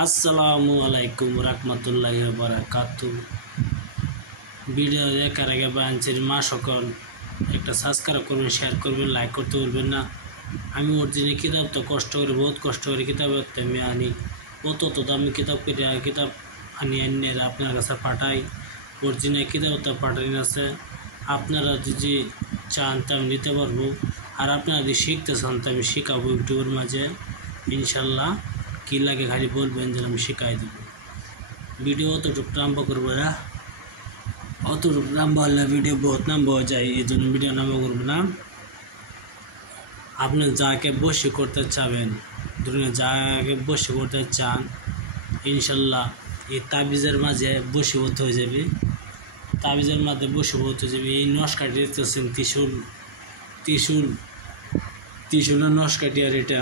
আসসালামু আলাইকুম রাহমাতুল্লাহি ওয়া বারাকাতুহু। ভিডিও দেখার আগে বাঞ্চির মা সকল একটা সাবস্ক্রাইব করবেন, শেয়ার করবেন, লাইক করতে ভুলবেন না। আমি অরিজিনাল কিতাব তো বহুত কষ্ট করে কিতাব আমি আনি, অত দামি কিতাব আনি আপনার কাছে পাঠাই। অরিজিনাল কিতাব তো পাঠানি আছে, আপনারা যদি চান তা আমি নিতে পারবো। আর আপনারা যদি শিখতে চান তা আমি শেখাবো ইউটিউবের মাঝে ইনশাল্লাহ। কী লাগে খালি বলবেন যে আমি শেখাই দেবো। ভিডিও অতটুকু লম্বা করবো না, অতটুকু লম্বা হলে ভিডিও বহুত লম্বা হয়ে যায়, এই জন্য ভিডিও লম্বা করবো না। আপনি যাকে বসে করতে চাবেন, ধরুন যাকে বসে করতে চান ইনশাল্লাহ এই তাবিজের মাঝে বসে হতে হয়ে যাবে। তাবিজের মাঝে বসে হতে যাবে। এই নস্কাটি দেখতেছেন ত্রিশূলের নস্কাটি, আর এটা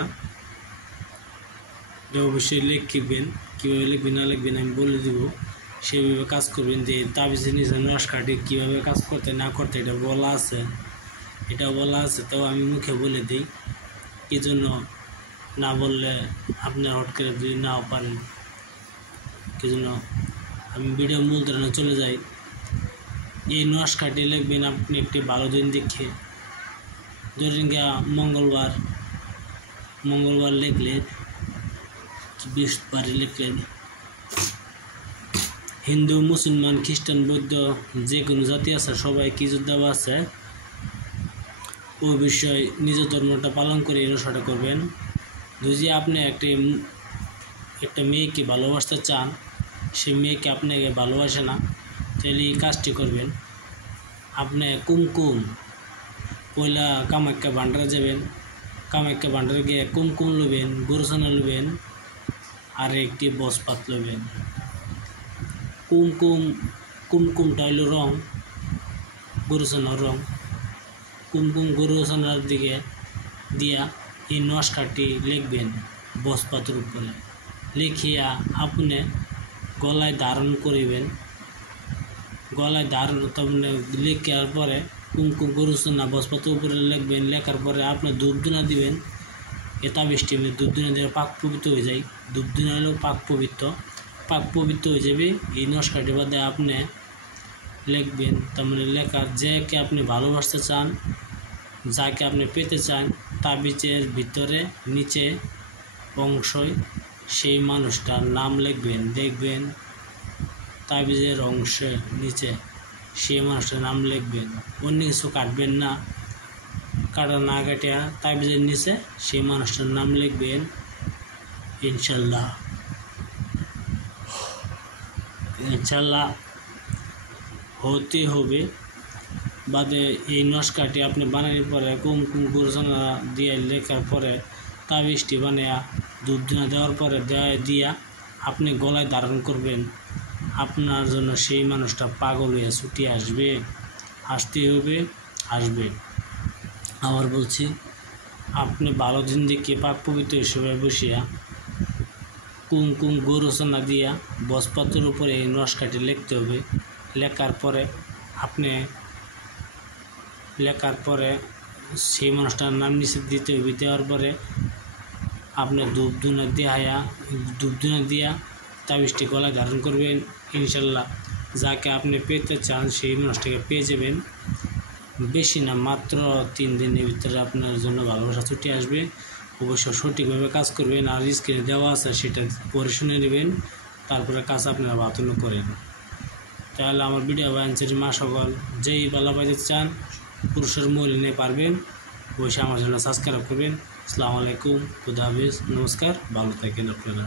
অবশ্যই লিখবেন। কীভাবে লিখবেন না লিখবেন আমি বলে দেব, সেভাবে কাজ করবেন। যে তাবিজের নিচে নস্কাটি কীভাবে কাজ করতে না করতে এটা বলা আছে, তাও আমি মুখে বলে দিই। এই জন্য না বললে আপনার হট করে যদি নাও পারেন, এই জন্য আমি ভিডিও মূল ধারণে চলে যাই। এই নস্কাটি লিখবেন আপনি একটি ভালো দিন দেখে, ধরেন গিয়া মঙ্গলবার লিখলেন, বৃহস্পতিবার লিখলেন। হিন্দু, মুসলমান, খ্রিস্টান, বৌদ্ধ যে কোনো জাতি আছে সবাই কিছু দেওয়া আছে। ওই বিষয়ে নিজ ধর্মটা পালন করে অনুসরণ করবেন। যদি আপনি একটা মেয়েকে ভালোবাসতে চান, সেই মেয়েকে আপনাকে ভালোবাসে না, তাহলে এই কাজটি করবেন। আপনি কুমকুম পয়লা কামাখ্যা ভান্ডারে যাবেন, কামাখ্যা ভান্ডারে গিয়ে কুমকুম লবেন, গরুছানা লবেন, আর একটি বসপাত লবেন। কুমকুমটা হইল রং, গরুছানার রং। কুমকুম গরুছানার দিকে দিয়া এই নস্কাটি লিখবেন বসপাতের উপরে, লিখিয়া আপনি গলায় ধারণ করিবেন। গলায় ধারণ লিখার পরে কুমকুম গরুছানা বসপাতের উপরে লিখবেন। লেখার পরে আপনি ধূপধুনা দিবেন। এটা বৃষ্টি ধূপধুনা দিয়ে পাক পবিত্র হয়ে যায়। ধূপধুনা হলেও পাক পবিত্র হয়ে যাবে। এই নস্কাটি বাদে আপনি লিখবেন, তার মানে লেখার যাকে আপনি ভালোবাসতে চান, যাকে আপনি পেতে চান, তাবিজের ভিতরে নিচে অংশই সেই মানুষটার নাম লিখবেন। দেখবেন তাবিজের অংশে নিচে সেই মানুষটার নাম লিখবেন। অন্য কিছু কাটবেন না, কাটা না কাটিয়া তাবিজের নিচে সেই মানুষটার নাম লিখবেন ইনশাল্লাহ। হতে হবে। বাদে এই নস্কাটি আপনি বানানোর পরে কুমকুম গরুছানা দিয়ে লেখার পরে তাবিজটি বানিয়া ধূপধুনা দেওয়ার পরে দিয়া আপনি গলায় ধারণ করবেন। আপনার জন্য সেই মানুষটা পাগল হয়ে ছুটে আসতে হবে, আসবে। আবার বলছি, আপনি ভালো দিন দেখে পাক পবিত্র হিসেবে বসিয়া কুমকুম গরুছানা দিয়া বসপাতের উপরে এই নস্কাটি লিখতে হবে। লেখার পরে সেই মানুষটার নাম নিচে দিতে হবে। দেওয়ার পরে আপনি ধূপধুনা দিয়া তাবিজটি গলায় ধারণ করবেন ইনশাল্লাহ। যাকে আপনি পেতে চান সেই মানুষটাকে পেয়ে যাবেন। বেশি না, মাত্র 3 দিনের ভিতরে আপনার জন্য ভালোবাসা ছুটে আসবে। অবশ্য সঠিকভাবে কাজ করবেন, আর স্ক্রিনে দেওয়া আছে সেটা পড়ে শুনে নেবেন, তারপরে কাজ আপনারা বাতনও করেন। তাহলে আমার ভিডিও বাঞ্চের মা সকল যেই ভালো পাইতে চান, পুরুষের মহিলা পারবেন, অবশ্যই আমার জন্য সাবস্ক্রাইব করবেন। আসসালামু আলাইকুম, খুদা হাফেজ, নমস্কার, ভালো থাকেন আপনারা।